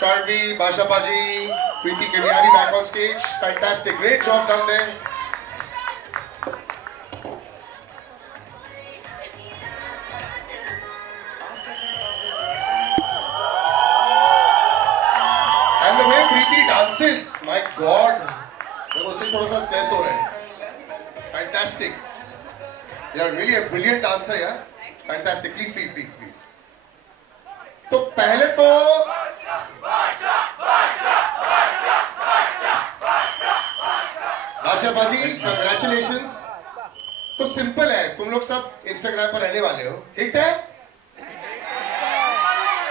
Sharvi, Basha Paji, Preeti Keviari back on stage. Fantastic. Great job done there. And the way Preeti dances, my God. देखो उससे थोड़ा सा stress हो रहा है. Fantastic. You are really a brilliant dancer, yeah. Fantastic. Please, please, please, please. तो पहले तो आशा बाजी कंग्रेचुलेशंस. तो सिंपल है, तुम लोग सब इंस्टाग्राम पर रहने वाले हो, हिट है.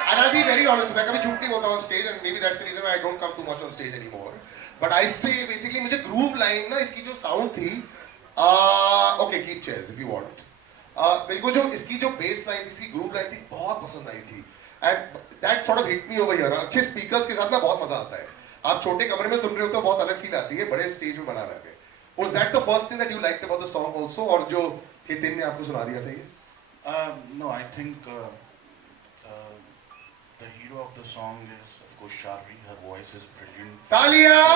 And I'll be very honest, मैं कभी झूठ नहीं बोलता on stage and maybe that's the reason why I don't come too much on stage anymore. But I say basically मुझे groove line ना इसकी जो sound थी, okay keep chairs if you want. बिल्कुल जो इसकी जो bass line थी, इसकी groove line थी, बहुत पसंद आई थी. And that sort of hit me over here. अच्छे speakers के साथ ना बहुत मजा आता है. आप छोटे कमरे में सुन रहे हो तो बहुत अलग फील आती है, बड़े स्टेज में बना रहे थे. Was that the first thing that you liked about the song also, और जो हितेन ने आपको सुना दिया था ये? No, I think the hero of the song is of course Sharvi. Her voice is brilliant. तालियां!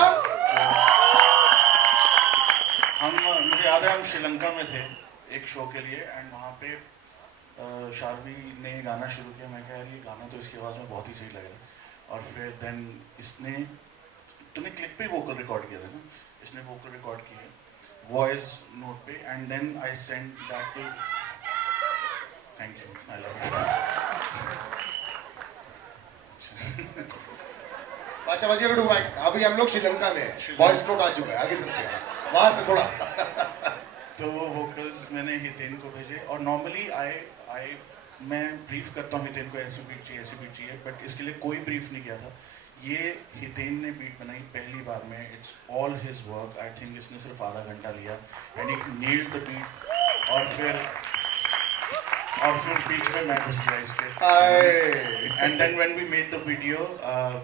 मुझे याद है हम श्रीलंका में थे एक शो के लिए एंड वहाँ पे शार्वी ने गाना शुरू किया. मैं कहा ये गाना तो इसकी आवाज़ में बहुत ही सही लग रहा है. और फिर देन इसने तुमने क्लिक पे वोकल रिकॉर्ड किया था ना, इसने वोकल रिकॉर्ड किया वॉइस नोट पे and then I send that to. Thank you, I love you. Badshah बाजी अगर डूबाई अभी हम लोग श्रीलंका में हैं, वॉइस नोट आ चुका है, आगे चलते हैं वहाँ से थोड़ा. तो वो वोकल्स मैंने हितेन को भेजे और नॉर्मली आई मैं ब्रीफ करता हूँ हितेन को ऐसे बीट चाहिए बट इसके लिए कोई ब्रीफ नहीं किया था. ये हितेन ने बीट बनाई पहली बार में. It's all his work. I think इसने सिर्फ आधा घंटा लिया and he nailed the beat. और फिर बीच में मैं घुस गया इसके. And then when we made the video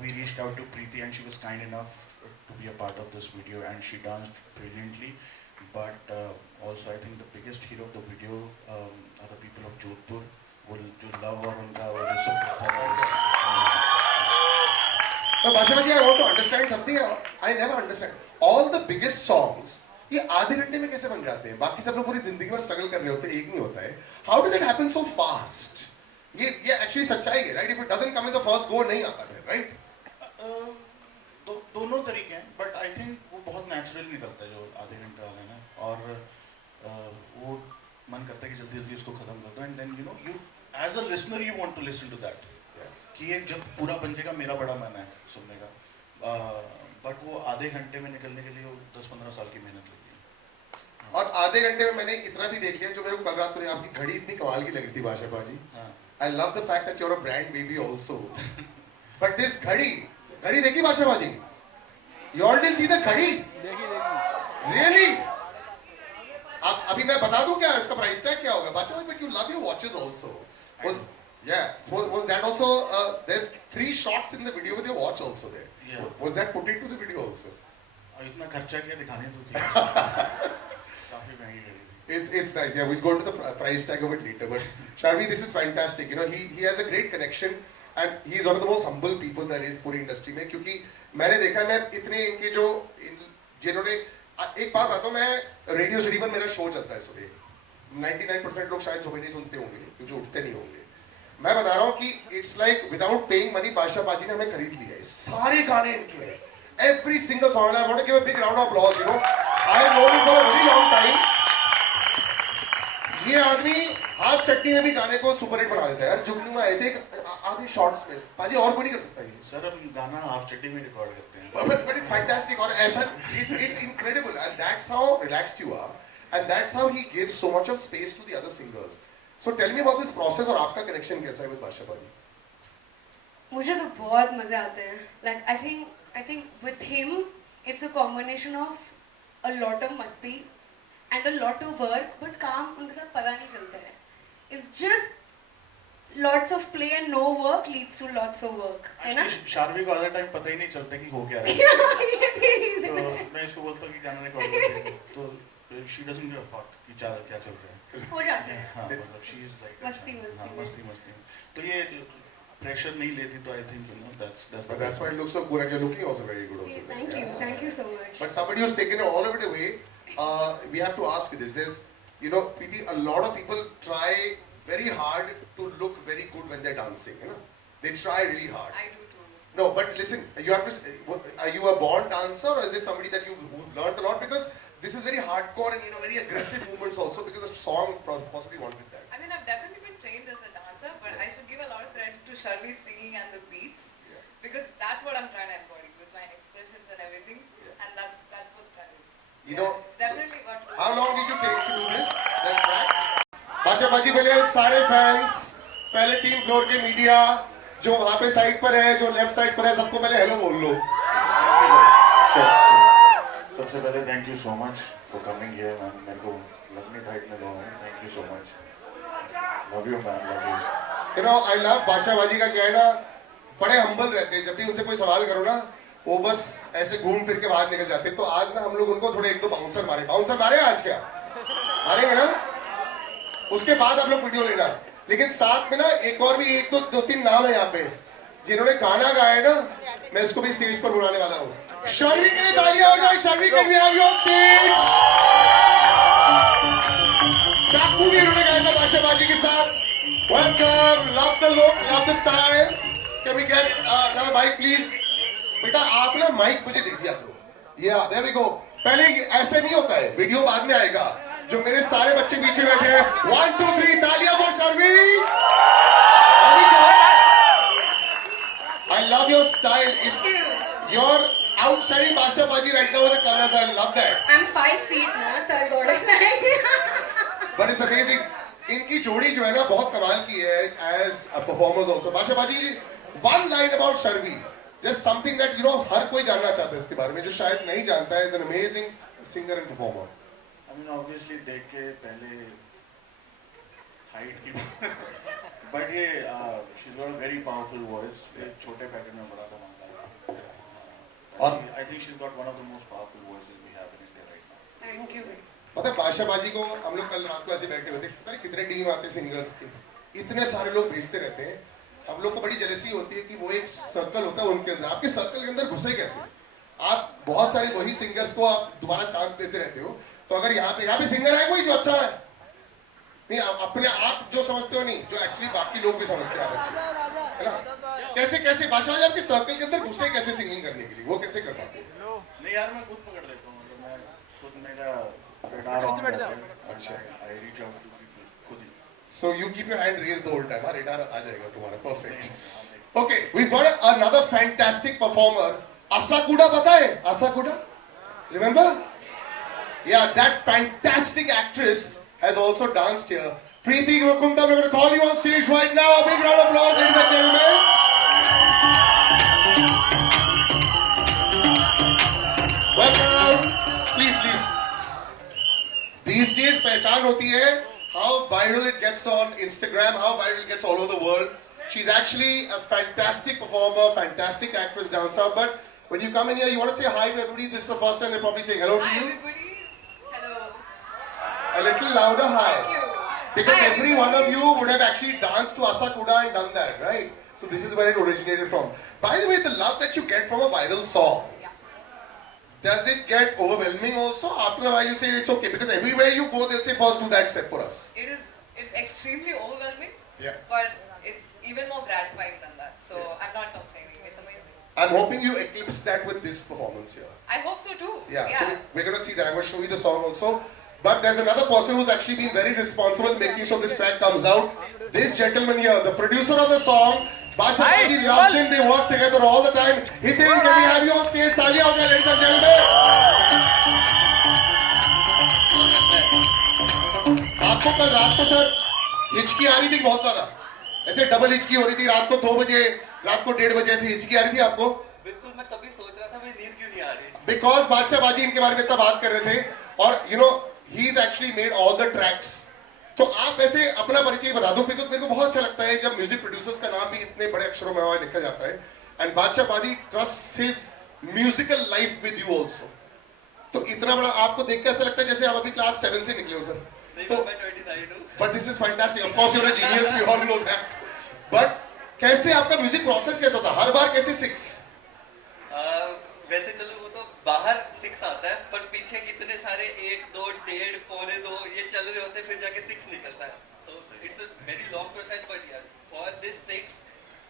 we reached out to Preeti and she was kind enough to be a part of this video and she danced brilliantly. But also I think the biggest hero of the video are the people of Jodhpur. वो जो love और उनका वो जो support था. तो बादशाह बाजी I want to understand something. I never understand. All the biggest songs ये आधे घंटे में कैसे बन जाते हैं? बाकी सब लोग पूरी जिंदगी भर स्ट्रगल कर रहे होते हैं, एक नहीं होता है. How does it happen so fast? ये actually सच्चाई है, right? If it doesn't come in the first go नहीं आता है, right? दोनों तरीके हैं बट आई थिंक वो बहुत नेचुरल निकलता है जो आधे घंटे वाला है ना. और वो मन करता है कि जल्दी जल्दी उसको खत्म कर दो and then you as a listener you want to listen to that कि ये जब पूरा बन जाएगा मेरा बड़ा मन है सुनने का. बट वो आधे घंटे में निकलने के लिए वो 10-15 साल की मेहनत लगी. और आधे घंटे में मैंने इतना भी देख लिया जो मेरे को कल रात को आपकी घड़ी इतनी कमाल की लग रही थी बादशाह बाजी. I love the fact that you are a brand baby also. But this घड़ी देखी बादशाह बाजी? You all didn't see the घड़ी? Really? अब अभी मैं बता दूं क्या इसका प्राइस टैग क्या होगा बादशाह? But you love your watches also. Was that also? There's 3 shots in the video with your watch also there. Yeah. Was that put into the video also? इतना खर्चा किया दिखाने तो थी. काफी महंगी घड़ी थी. It's nice. Yeah, we'll go to the price tag of it later. But Sharvi, this is fantastic. You know, he has a great connection and he is one of the most humble people there is पूरी industry में. क्योंकि मैंने देखा मैं इतने इनके जो जिन्होंने एक बात आता हूँ, मैं रेडियो सिटी पर मेरा शो चलता है सुबह. 99% लोग शायद सुबह नहीं सुनते होंगे क्योंकि उठते नहीं होंगे. मैं बता रहा हूँ कि it's like without paying money बादशाह बाजी ने हमें खरीद लिया है. सारे गाने इनके हैं. Every single song. I want to give a big round of applause. You know, I have known him for a very long time. ये आदमी हाफ चट्टी में भी गाने को सुपर हिट बना देता है यार. जुगनू में आए थे आधे शॉर्ट्स में. पाजी और कोई नहीं कर सकता ये. सर हम गाना हाफ चट्टी में रिकॉर्ड करते हैं. But it's fantastic. और ऐसा it's incredible and that's how relaxed you are and that's how he gives so much of space to the other singers. So tell me about this process और आपका connection कैसा है with बादशाह बाजी? मुझे तो बहुत मजे आते हैं. Like I think with him it's a combination of a lot of मस्ती and a lot of work, but काम उनके साथ पता नहीं चलता है. It's just lots of play and no work leads to lots of work, है ना? शार्वी को आधा टाइम पता ही नहीं चलता कि हो क्या रहा है. ये भी reason तो है. मैं इसको बोलता हूँ कि गाना रिकॉर्ड करते हैं तो she doesn't give a fuck कि क्या चल रहा है. हो जाते हैं. हाँ मतलब she is like मस्ती. मस्ती. तो ये प्रेशर नहीं लेती तो I think that's But that's why it looks so good and you're looking also very good also. Thank you so much. But somebody who's taken it all of it away, we have to ask you this. There's, you know, Preeti, a lot of people try very hard to look very good when they're dancing, you know. They try really hard. I do too. No, but listen, you have to, are you a born dancer or is it somebody that you've learned a lot? Because this is very hardcore and, you know, very aggressive movements also because the song possibly wanted that. I mean, I've definitely been trained as a dancer, but I should give a lot of credit to Sharvi singing and the beats, Yeah. because that's what I'm trying to embody with my expressions and everything, Yeah. and that's what that is. You know, It's definitely got. How long did you take to do this? That track? बादशाह बाजी बोले सारे fans, पहले 3 floor के media जो वहाँ पे side पर है, जो लेफ्ट साइड पर है, सबको पहले हेलो बोल लो. सबसे पहले thank you so much for coming here ma'am. मेरे को लग नहीं था इतने लोग हैं. Thank you so much. Love you ma'am, love you. You know, I love बादशाह बाजी का क्या है ना, बड़े हम्बल रहते हैं. जब भी उनसे कोई सवाल करो ना, वो बस ऐसे घूम फिर के बाहर निकल जाते हैं. तो आज ना हम लोग उनको थोड़े 1-2 बाउंसर मारे आज क्या? मारेंगे ना? उसके बाद आप लोग वीडियो लेना. लेकिन साथ में ना एक और भी 1-2-3 नाम है यहाँ पे जिन्होंने गाना गाया है ना, मैं इसको भी स्टेज पर बुलाने वाला हूँ. शर्वी के लिए तालियां हो जाए. Sharvi can we have your stage. डाकू भी इन्होंने गाया था बादशाह बाजी के साथ. Welcome. Love the look, love the style. Can we get another mic please? बेटा आप ना माइक मुझे दे दिया करो. या देयर वी गो. पहले ऐसे नहीं होता है, वीडियो बाद में आएगा. जो मेरे सारे बच्चे पीछे बैठे हैं, 1 2 3 तालियां for शर्वी. I love your style. It's, you're outshining Basha Baji right now with the colors. I love that. I'm 5 feet now, so I got it. But it's amazing. इनकी जोड़ी जो है ना बहुत कमाल की है as a performers also. Basha Baji, one line about Sharvi. Just something that you know हर कोई जानना चाहता है इसके बारे में जो शायद नहीं जानता है. Is an amazing singer and performer. I mean obviously देख के पहले हाइट की but ये she's got a very powerful voice. ये छोटे पैकेट में बड़ा धमाका है. I think she's got one of the most powerful voices we have in India right now. Thank you. पता है बादशाह बाजी को हम लोग कल रात को ऐसे बैठे हुए थे. पता है कितने टीम आते हैं सिंगर्स के. इतने सारे लोग भेजते रहते हैं. हम लोग को बड़ी जेलसी होती है कि वो एक सर्कल होता है उनके अंदर. आपके सर्कल के अंदर घुसे कैसे? आप बहुत सारे वही सिंगर्स को आप दोबारा चांस देते रहते हो. तो अगर यहाँ पे सिंगर है कोई जो अच्छा है नहीं, अपने आप जो समझते हो नहीं, जो एक्चुअली बाकी लोग भी समझते हैं आप अच्छे, है ना? कैसे बादशाह जी आपके सर्कल के अंदर घुसे कैसे सिंगिंग करने के लिए, वो कैसे कर पाते हैं? नहीं यार मैं खुद पकड़ लेता हूँ. मतलब मैं खुद मेरा radar on रहता है. अच्छा. I reach out to people खुद ही. So you keep your hand raised the whole time. हाँ, radar आ जाएगा तुम्हारा. Perfect. Okay, we got another fantastic performer. Asakuda पता है? Asakuda? Remember? Yeah, that fantastic actress has also danced here. Preeti Mukunda, we're going to call you on stage right now. A big round of applause, ladies and gentlemen. Welcome. Please. These days, पहचान होती है how viral it gets on Instagram, how viral it gets all over the world. She's actually a fantastic performer, fantastic actress, dancer. But when you come in here, you want to say hi to everybody. This is the first time they're probably saying hello to Hi you. everybody. Hello. A little louder hi. Thank you. Because Hi, every one of you would have actually danced to Asakuda and done that, right? So this is where it originated from. By the way, the love that you get from a viral song, Yeah. does it get overwhelming also? After a while you say it's okay, because everywhere you go they'll say first do that step for us. It's extremely overwhelming, Yeah. but it's even more gratifying than that. So I'm not complaining. It's amazing. I'm hoping you eclipse that with this performance here. I hope so too. Yeah, so we're going to see that. I'm going to show you the song also. But there's another person who's actually been very responsible making sure this track comes out. This gentleman here, the producer of the song, Basha Baji loves him. They work together all the time. Hiten, can we have you on stage? Talia ho jaye, ladies and gentlemen. आपको कल रात को sir हिचकी आ रही थी बहुत ज्यादा. ऐसे डबल हिचकी हो रही थी रात को 2 बजे, रात को 1:30 बजे ऐसे हिचकी आ रही थी आपको? बिल्कुल. मैं तभी सोच रहा था मेरी नींद क्यों नहीं आ रही. Because बादशाह बाजी इनके बारे में इतना बात कर रहे थे और you know he's actually made all the tracks. तो आप ऐसे अपना परिचय बता दो, बिकॉज मेरे को बहुत अच्छा लगता है जब म्यूजिक प्रोड्यूसर्स का नाम भी इतने बड़े अक्षरों में लिखा जाता है. एंड बादशाह बाजी trust his musical life with you also. तो इतना बड़ा आपको देख के ऐसा लगता है जैसे आप अभी क्लास 7 से निकले हो सर. नहीं, तो मैं 29 हूँ. But this is fantastic. Of course you are a genius, we all know that. But कैसे आपका म्यूजिक प्रोसेस कैसा होता है? हर बार कैसे 6? वैसे चलो वो तो बाहर 6 आता है, पर पीछे कितने सारे 1 2 1.5 पौने 2 ये चल रहे होते हैं, फिर जाके 6 निकलता है. So it's a very long process, but yeah, for this 6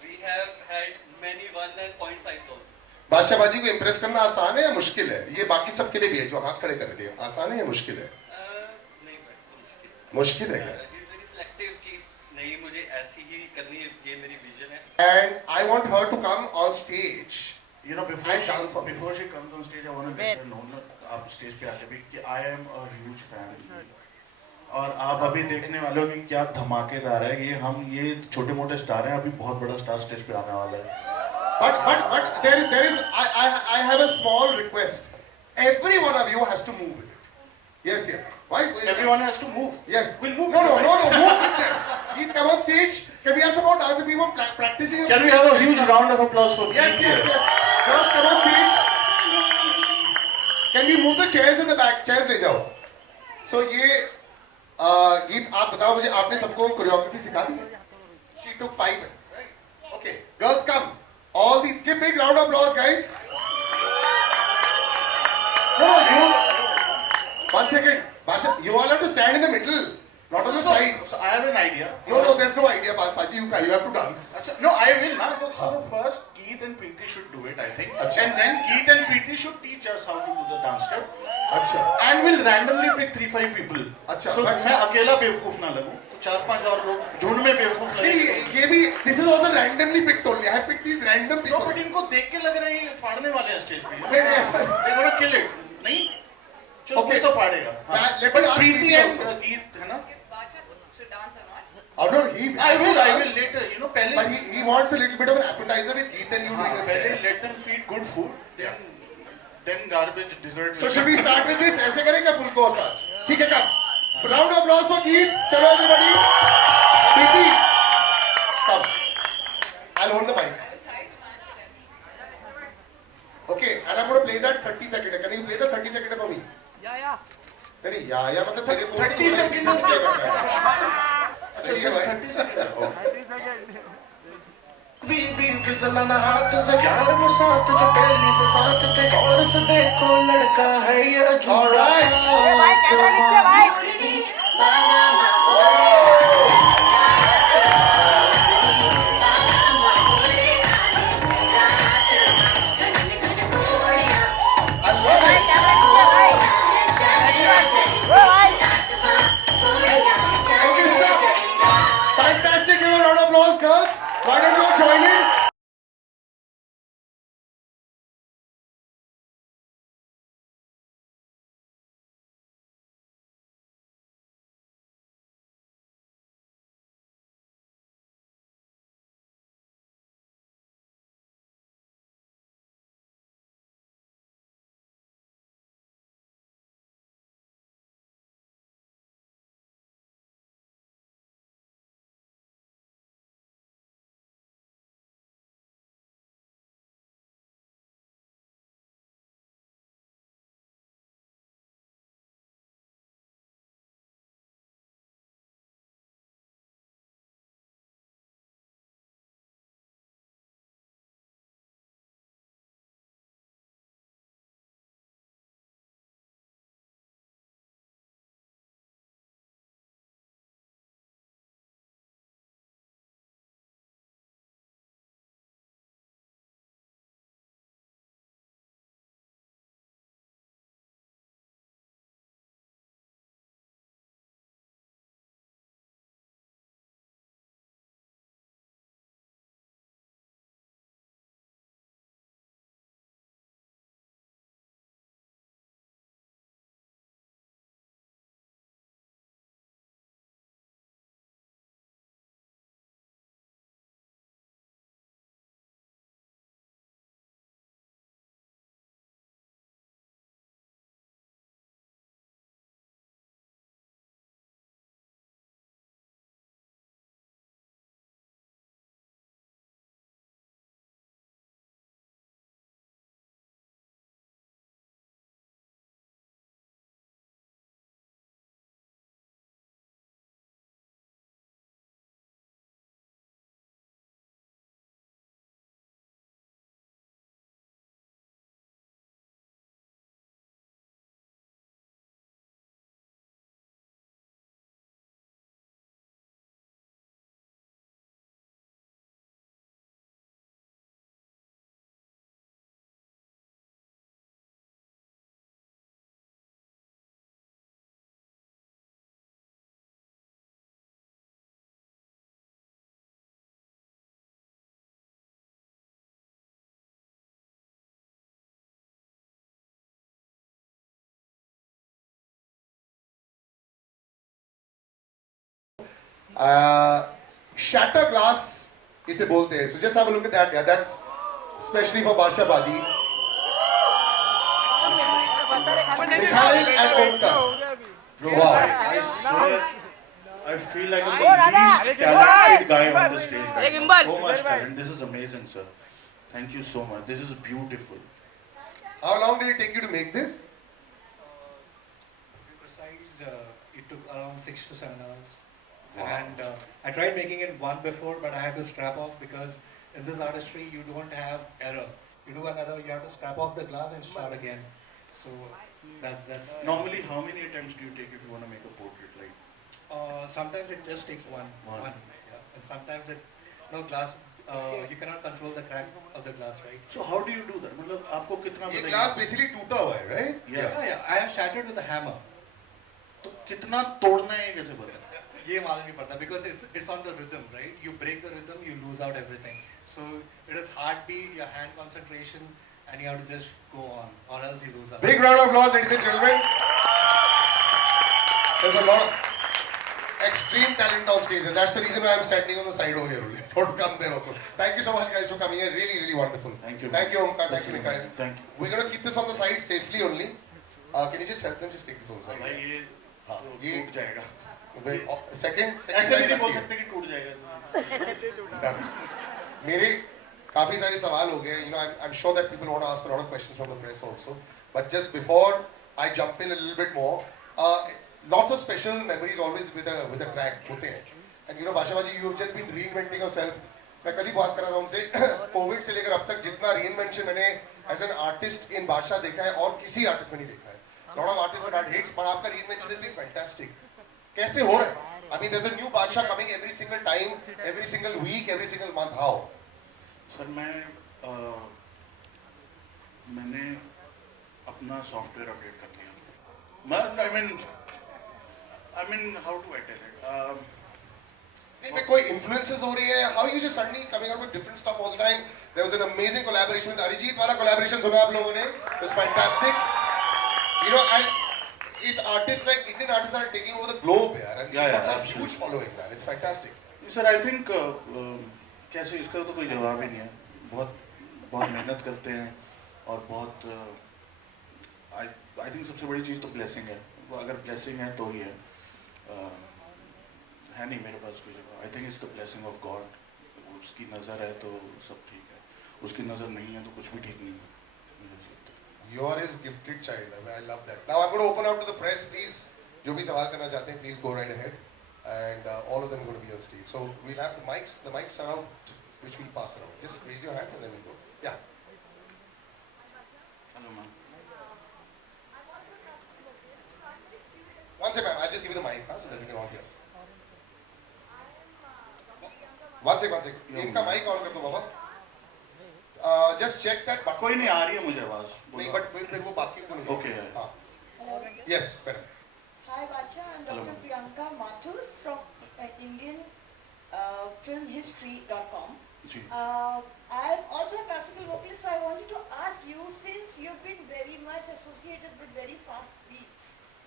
we have had many 1 and 0.5 also. बादशाहबाजी को इम्प्रेस करना आसान है या मुश्किल है? ये बाकी सबके लिए भी है जो हाथ खड़े कर रहे हैं, आसान है या मुश्किल है? नहीं, बस तो मुश्किल है. मुश्किल है क्या? He is very selective कि नहीं मुझे ऐसी ही करनी है, ये मेरी विजन है. And I want her to come on stage. You know, I dance on before she comes on stage, I want to let her know that आप स्टेज पे आके भी कि I am a huge fan. और आप अभी देखने वाले हो कि क्या धमाकेदार है ये. हम ये छोटे मोटे स्टार हैं, अभी बहुत बड़ा स्टार स्टेज पे आने वाला है. But there is I have a small request. Every one of you has to move with it. Yes. Why? Everyone has to move. Yes. We'll move. No. Move with them. Please come on stage. Can we have some more dancing people practicing? Can we have a huge round of applause for Yes. Keith? Just come on stage. Can we move the chairs in the back? Chairs ले जाओ. So ये गीत आप बताओ मुझे, आपने सबको choreography सिखा दी है? She took 5 minutes, right? Okay, girls come. All these, give big round of applause, guys. No, you. 1 second, Basha, you all have to stand in the middle, not on the side. So I have an idea. No, there's no idea, Paji. You have to dance. Achha, no, I will not. So first, Keith and Preeti should do it, I think. Achha. And then Keith and Preeti should teach us how to do the dance step. अच्छा. And we'll randomly pick 3-5 people. अच्छा, So but- मैं अकेला बेवकूफ ना लगूं, तो 4-5 और लोग झुंड में बेवकूफ नहीं, लगे. ये भी, this is also randomly picked only. I have picked these random No, people. but इनको देख के लग रहा है ये फाड़ने वाले हैं स्टेज पे. नहीं, ऐसा. They're gonna kill it. नहीं? चलो Okay. कोई तो फाड़ेगा. Let me But ask Preeti Preeti and also. Keith है ना? If Bacha should dance or not. Oh no, he. I will dance. later. You know, पहले. But he wants a little bit of an appetizer with Keith and you doing a पहले step. let them feed good food. Then garbage dessert. So should we start with this? ऐसे करेंगे full course आज? ठीक है कब? Round of applause for Keith. चलो everybody. Preeti, come. I'll hold the mic. Okay, and I'm going to play that 30 second. Can you play the 30 second for me? Yeah. नहीं या मतलब तेरे phone से 30 second second क्या करता है? सही है भाई. 30 seconds. बीबी फिसलन हाथ से यार वो साथ जो पहली से साथ थे, गौर से देखो लड़का है ये All right. भाई कैमरा नीचे भाई. I love it. Okay, stop. Fantastic. Give a round of applause, girls. Why don't you all join in? shatter glass इसे बोलते हैं. So just have a look at that. Yeah, that's especially for Basha Baji. Mikhail and Omkar. Wow. I swear, I feel like I'm the least talented guy on the stage. Right now. So much talent. This is amazing, sir. Thank you so much. This is beautiful. How long did it take you to make this? To be precise, it took around 6 to 7 hours. Wow. And I tried making it one before, but I had to scrap off because in this artistry you don't have error. You do an error, you have to scrap off the glass and start again. So that's. Normally, how many attempts do you take if you want to make a portrait? Like, Sometimes it just takes one. One. Yeah. And sometimes glass. You cannot control the crack of the glass, right? so how do you do that? मतलब आपको कितना ये पता है? glass basically टूटा हुआ है, right? Yeah. I have shattered with a hammer. तो कितना तोड़ना है ये कैसे पता? ये मालूम नहीं पड़ता because it's on the rhythm, right? You break the rhythm, you lose out everything. So it is heartbeat, your hand concentration, and you have to just go on, or else you lose out. Big round of applause, ladies and gentlemen. There's a lot of extreme talent on stage, and that's the reason why I'm standing on the side over here only. Don't come there also. Thank you so much, guys, for coming here. Really, really wonderful. Thank you. Thank you, Omkar. Thank you, This is Mikhail. amazing. Thank you. We're gonna keep this on the side safely only. Can you just help them just take this on the side? भाई ये हाँ, तो ये- टूट जाएगा. Second ऐसे भी time नहीं बोल lucky है. सकते कि टूट जाएगा. Done. मेरे काफी सारे सवाल हो गए. You know, I'm sure that people want to ask a lot of questions from the press also. But just before I jump in a little bit more, lots of special memories always with a track होते हैं. And you know, Basha Baji, you have just been reinventing yourself. मैं कल ही बात कर रहा था उनसे. Covid से लेकर अब तक जितना reinvention मैंने as an artist in Basha देखा है और किसी artist में नहीं देखा है. Lot of artists have had hits, but आपका reinvention has been fantastic. कैसे हो रहा है? I mean, there's a new Basha coming every single time, every single week, every single month. How? Sir मैंने अपना सॉफ्टवेयर अपडेट कर लिया. I mean, how do I tell it? नहीं, मैं कोई influences हो रही है? How are you just suddenly coming out with different stuff all the time? There was an amazing collaboration with Arijit वाला collaboration सुना आप लोगों ने? It was fantastic. You know, and it's artists like Indian artists are taking over the globe, yaar. And Yeah, it's a absolutely. huge following, man. It's fantastic. Sir I think कैसे इसका तो कोई जवाब ही नहीं है. बहुत मेहनत करते हैं और बहुत आई थिंक सबसे बड़ी चीज़ तो ब्लेसिंग है. अगर ब्लेसिंग है तो ही है. है नहीं मेरे पास कोई जवाब. I think it's the blessing of God. उसकी नज़र है तो सब ठीक है. उसकी नज़र नहीं है तो कुछ भी ठीक नहीं है. मुझे ऐसा लगता है. You are his gifted child. I love that. Now I'm going to open out to the press, please. जो भी सवाल करना चाहते हैं, please go right ahead. And all of them are going to be on stage. So we'll have the mics are out, which we'll pass around. Just raise your hand and then we'll go. Yeah. Hello ma'am. One second, ma'am. I'll just give you the mic, so that we can all hear. One second. इनका mic on कर दो बाबा. Just check that button. कोई नहीं आ रही है मुझे आवाज़. नहीं, but फिर वो बाकी को नहीं. Okay, yeah. हाँ. Hello. Yes, better. Hi, Bacha. I'm Hello, Dr. ma'am. Priyanka Mathur from IndianFilmHistory.com. Ji. I'm also a classical vocalist, so I wanted to ask you, since you've been very much associated with very fast beats,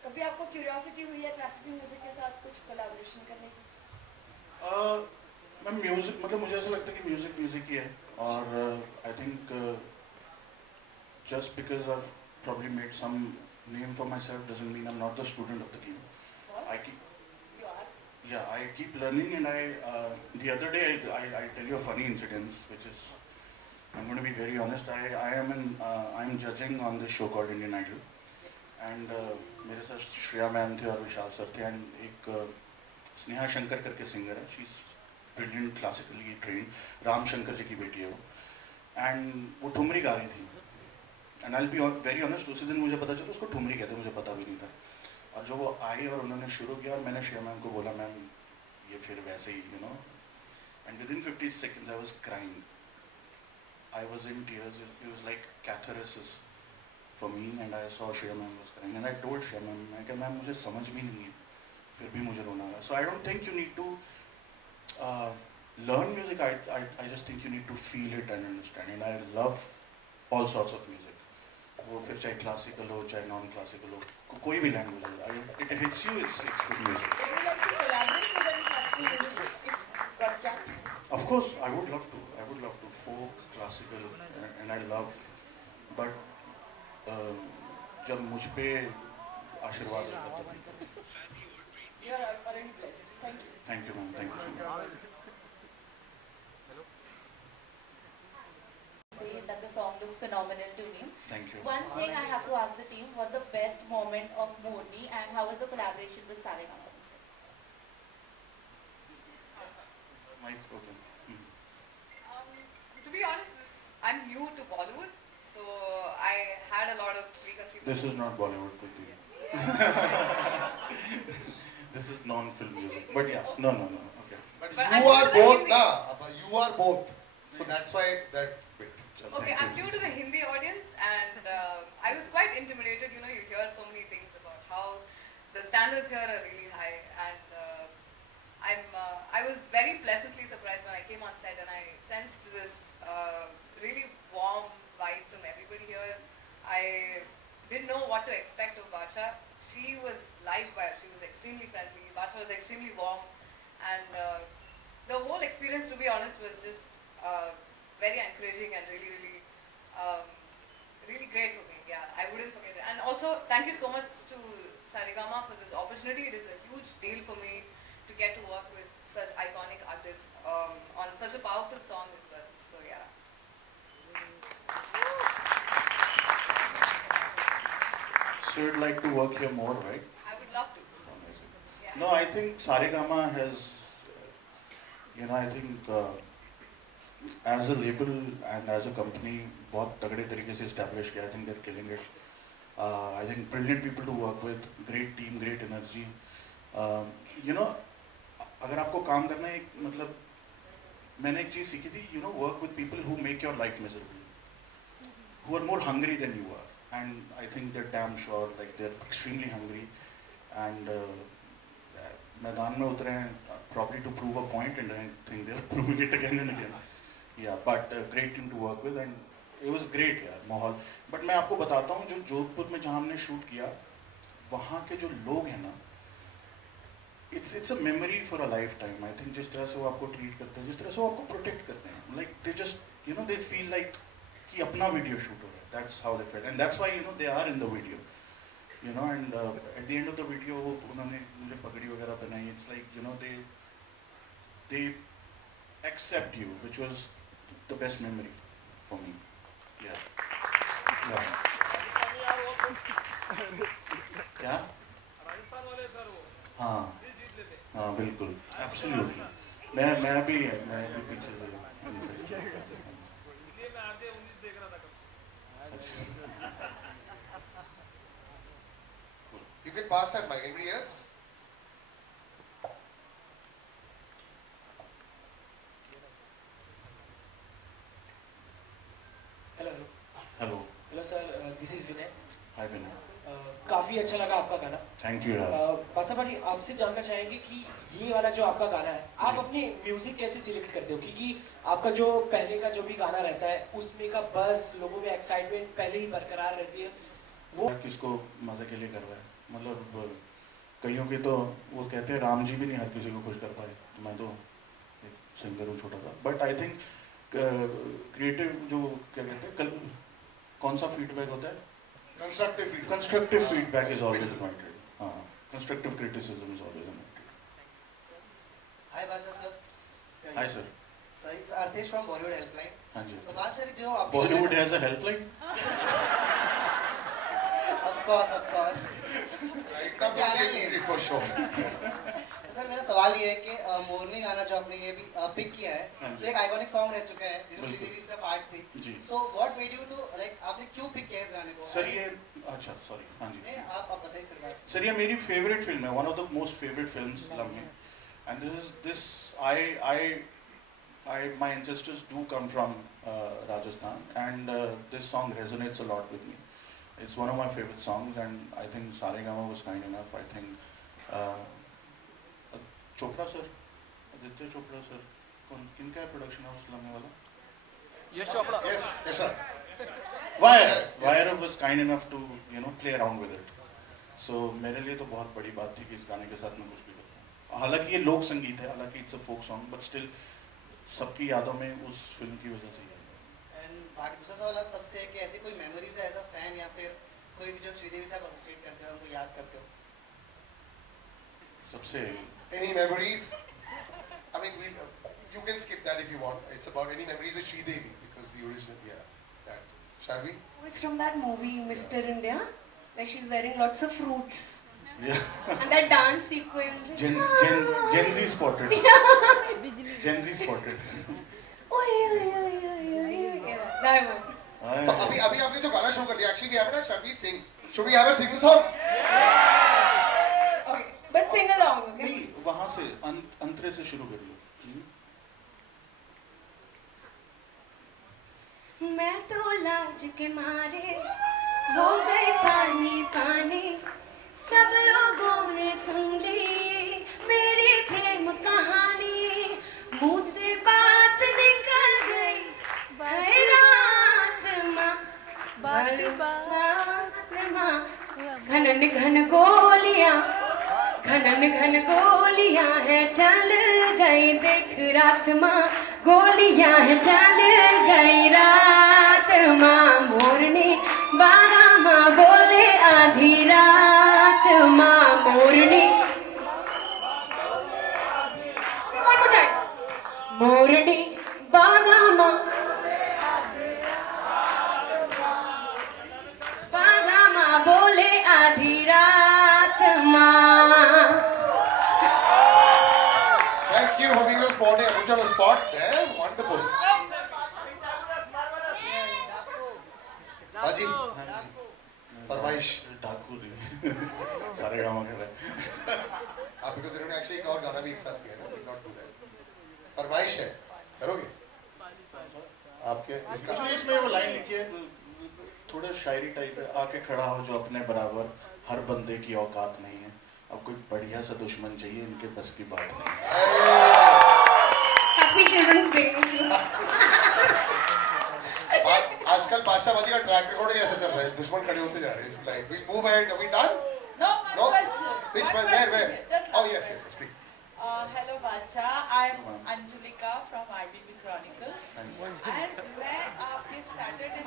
कभी आपको curiosity हुई है classical music के साथ कुछ collaboration करने की? Ma'am music मतलब मुझे ऐसा लगता है कि म्यूज़िक ही है. और I think just because I've probably made some name for myself doesn't mean I'm not the student of the game. What? You are? I keep learning, and the other day I tell you a funny incident, which is, I'm going to be very honest. I'm judging on this show called Indian Idol, and मेरे साथ Shreya ma'am थे और विशाल sir थे, and एक स्नेहा शंकर करके singer है. She is brilliant, classically train. Ram Shankar ji की बेटी है वो, एंड वो ठुमरी गा रही थी. And I be very honest, उसी दिन मुझे पता चला उसको ठुमरी कहते, मुझे पता भी नहीं था. और जो वो आई और उन्होंने शुरू किया और मैंने श्रेया मैम को बोला, मैम ये फिर वैसे ही, you know. And within 50 seconds I was crying. I was in tears. It was like catharsis for me, and I saw Shreya ma'am was crying, and I told Shreya ma'am, मैं कहा ma'am मुझे समझ भी नहीं है, फिर भी मुझे रोना आ रहा. So I don't think you need to learn music. I just think you need to feel it and understand, and I love all sorts of music. वो फिर चाहे क्लासिकल हो चाहे नॉन क्लासिकल हो, कोई भी लैंग्वेज हो, it hits you, it's good music. Would you like to collaborate with any classical classical musician if got a chance? Of course, I would love to. I would love to. Folk, classical, and I love. But जब मुझ पे आशीर्वाद होगा तभी. You are already blessed. Thank you. Thank you, ma'am. Thank you so much. Say that the song looks phenomenal to me. Thank you. One thing I have to ask the team was the best moment of Morni and how was the collaboration with Saregama? Mic open. To be honest, I'm new to Bollywood, so I had a lot of preconceived. This is not Bollywood, Kriti. This is non-film music. But yeah, no. Okay. But But you I'm are new to the both, Hindi. na. You are both. So that's why that bit. Chal, Okay, thank I'm you. new to the Hindi audience, and I was quite intimidated. You know, you hear so many things about how the standards here are really high, and I was very pleasantly surprised when I came on set and I sensed this really warm vibe from everybody here. I didn't know what to expect of Bacha. She was live wire. She was extremely friendly. Bacha was extremely warm, and the whole experience, to be honest, was just very encouraging and really great for me. Yeah, I wouldn't forget it. And also, thank you so much to Saregama for this opportunity. It is a huge deal for me to get to work with such iconic artists on such a powerful song as well. So yeah. So you'd like to work here more, right? I would love to. Amazing. Yeah. No, I think Saregama has, I think as a label and as a company, बहुत तगड़े तरीके से establish किया. I think they're killing it. I think brilliant people to work with, great team, great energy. अगर आपको काम करना है, मतलब मैंने एक चीज़ सीखी थी, work with people who make your life miserable, who are more hungry than you are. And I think they're damn sure, like they're extremely hungry. And मैदान में उतरे हैं probably to prove a point, and I think they're proving it again and again. Yeah, but great team to work with, and it was great यार माहौल. But मैं आपको बताता हूँ, जो जोधपुर में जहाँ हमने शूट किया, वहाँ के जो लोग हैं ना, it's a memory for a lifetime. I think जिस तरह से वो आपको treat करते हैं, जिस तरह से वो आपको protect करते हैं, like they just they feel like कि अपना video shoot हो रहा है. That's how they felt, and that's why they are in the video. And at the end of the video उन्होंने मुझे पगड़ी वगैरह पहनाई. It's like they accept you, which was the best memory for me. Yeah. क्या? हाँ बिल्कुल, absolutely. मैं भी पीछे से You can pass that mic. Anybody else? Hello sir, this is Vinay. Hi Vinay. काफ़ी अच्छा लगा आपका गाना. थैंक यू यार. बादशाह भाजी, आपसे जानना चाहेंगे कि ये वाला जो आपका गाना है, आप अपने म्यूजिक कैसे सिलेक्ट करते हो? क्योंकि आपका जो पहले का जो भी गाना रहता है, उसमें का बस लोगों में एक्साइटमेंट पहले ही बरकरार रहती है. वो किसको मजे के लिए कर रहा है? मतलब कईयों के तो वो कहते हैं राम जी भी नहीं हर किसी को खुश कर पाए. मैं तो एक सिंगर हूँ छोटा सा. बट आई थिंक क्रिएटिव जो क्या कहते हैं, कौन सा फीडबैक होता है? Constructive feedback. Constructive feedback is always wanted. Constructive criticism is always wanted. Hi Basha sir. Hi sir. So it's Artesh from Bollywood Helpline. हाँ जी. तो Basha जी जो आप Bollywood has a helpline? Of course. Right now we are taking it for sure. Sir मेरा सवाल ये है कि मोरनी गाना जो आपने ये भी पिक किया है, जो एक आइकॉनिक सॉन्ग रह चुका है, जिसमें श्रीदेवी इसका पार्ट थी. जी. So what made you to like आपने क्यों पिक किया इस गाने को? सर ये अच्छा सॉरी हाँ जी. नहीं आप बताइए फिर बात. सर ये मेरी फेवरेट फिल्म है. One of the most favourite films Lamhe. And this my ancestors do come from Rajasthan, and this song resonates a lot with me. It's one of my favorite songs, and I think Saregama was kind enough. I think Chopra sir, Aditya Chopra sir, किनका है production house लम्हे वाला? Yes, sir. Wire was kind enough to play around with it. So मेरे लिए तो बहुत बड़ी बात थी कि इस गाने के साथ मैं कुछ भी करूँ. हालांकि ये लोक संगीत है, हालांकि it's a folk song, but still सबकी यादों में उस फिल्म की वजह से याद एंड बाकी दूसरा सवाल आप सबसे है कि ऐसी कोई मेमोरीज है एज अ फैन या फिर कोई भी जो श्रीदेवी से आप एसोसिएट करते हो, उनको याद करते हो? सबसे Any memories? I mean, you can skip that if you want. It's about any memories with Sridevi because the original, yeah, that. Shall we? It's from that movie, Mr. India, where she's wearing lots of fruits. Yeah. And that dance sequence. Gen Z spotted. Gen Z spotted. Oh, yeah. That one. तो अभी आपने जो गाना show कर दिया, actually we have it. Shall we sing? Should we have her sing the song? Okay, but sing along, okay? नहीं, वहां से अंतरे से शुरू कर लो. मैं तो लाज के मारे हो गई पानी पानी, सब लोगों ने सुन ली मेरी प्रेम कहानी, मुंह से बात निकल गई रात माँ घनन घन गोलियां, घनन घन गोलियां है चल गई देख रात माँ, गोलियां है चल गई रात माँ, मोरनी बागा माँ बोले आधी रात माँ, मोरनी मोरनी बागा माँ बोले आधी रात माँ. Thank you for being so sporty. I put you on the spot. Yeah, wonderful. बाजी, फरमाइश. डाकू सारे गाँव के रहे. आप because इन्होंने actually एक और गाना भी एक साथ किया ना, we not do that. फरमाइश है, करोगे? आपके इसका. Actually इसमें वो लाइन लिखी है, थोड़ा शायरी टाइप है. आके खड़ा हो जो अपने बराबर, हर बंदे की औकात नहीं है. अब कोई बढ़िया सा दुश्मन चाहिए, इनके बस की बात नहीं. Happy Children's Day. आजकल बादशाहबाजी का ट्रैक रिकॉर्ड ही ऐसा चल रहा है, दुश्मन खड़े होते जा रहे हैं. It's like we move ahead. Are we done? No, one question. Which One one? question. Where? Just Oh one yes, question. please. Hello Bacha, I'm Anjulika from IBB Chronicles. And मैं आपके Saturday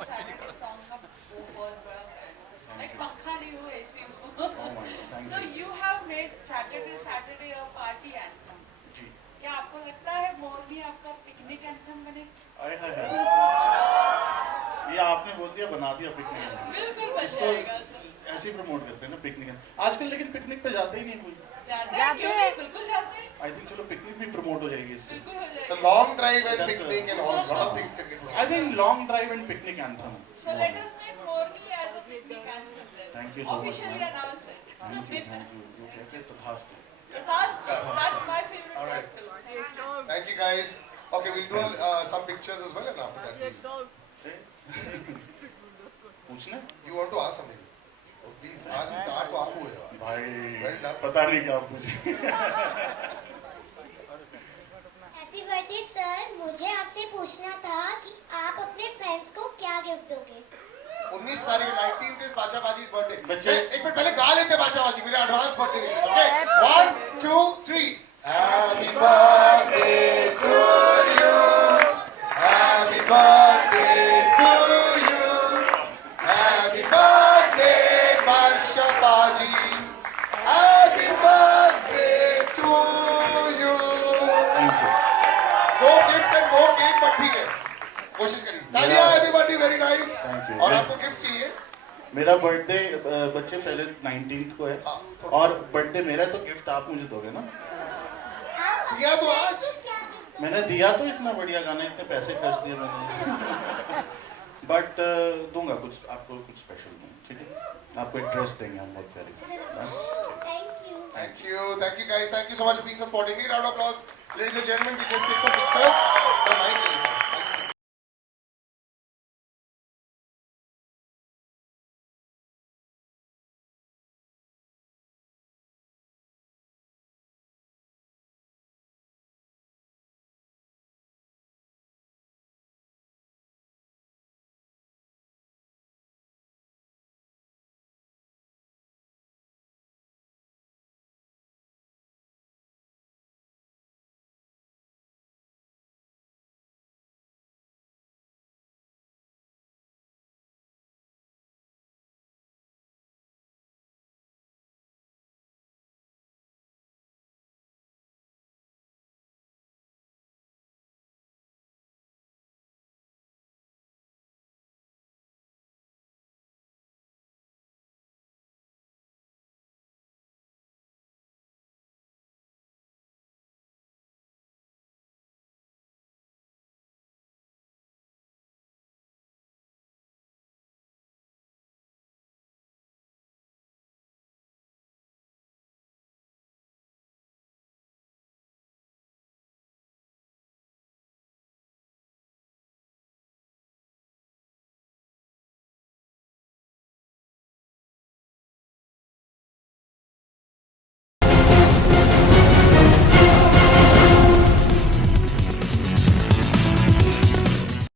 song का बहुत बड़ा fan हूँ. Like पंखा नहीं हूँ, ऐसी हूँ. So you have made Saturday a party anthem. जी. क्या आपको लगता है मोरनी आपका पिकनिक एंथम बने? आए हाय हाय. ये आपने बोल दिया, बना दिया पिकनिक. बिल्कुल बन जाएगा. ऐसे ही प्रमोट करते हैं ना पिकनिक. आजकल लेकिन पिकनिक पे जाते ही नहीं कोई. जाते हैं क्यों नहीं? बिल्कुल जाते हैं. आई थिंक चलो पिकनिक भी प्रमोट हो जाएगी इससे. बिल्कुल हो जाएगा. The long drive and That's picnic and all lot of things can get. I think long drive and picnic anthem. So let us make Morni as a picnic anthem then. Thank you so much. Officially ma'am. announce it. Thank you. वो कहते हैं तथास्तु. That's my favorite All right. part too. Thank you guys. Okay, we'll do some pictures as well and after that. पूछना? You want to ask something? Oh, please, आज start तो आप हुए हो. भाई Well done. पता नहीं क्या पूछे. हैप्पी बर्थडे सर, मुझे आपसे पूछना था कि आप अपने फैंस को क्या गिफ्ट दोगे? 19 तारीख 19th is बादशाहबाजी's birthday. बच्चे- एक मिनट पहले गा लेते बादशाहबाजी, मेरे advance birthday wishes. Okay, 1, 2, 3. Happy birthday to you. Happy birthday to you. Happy birthday बादशाहबाजी. Happy birthday to you. Thank you. दो गिफ्ट एंड दो केक, पर ठीक है, कोशिश करिए. तालियां everybody, very nice. Thank you. और आपको गिफ्ट चाहिए? मेरा बर्थडे बच्चे पहले 19th को है और बर्थडे मेरा है, तो गिफ्ट आप मुझे दोगे ना? दिया तो आज. मैंने दिया तो इतना बढ़िया गाना, इतने पैसे खर्च दिए मैंने. बट दूंगा कुछ आपको, कुछ स्पेशल दूंगा. ठीक है, आपको एक ड्रेस देंगे हम बहुत प्यारी. Thank you guys. Thank you so much for being so sporting. Big round of applause. Ladies and gentlemen, we just take some pictures. The mic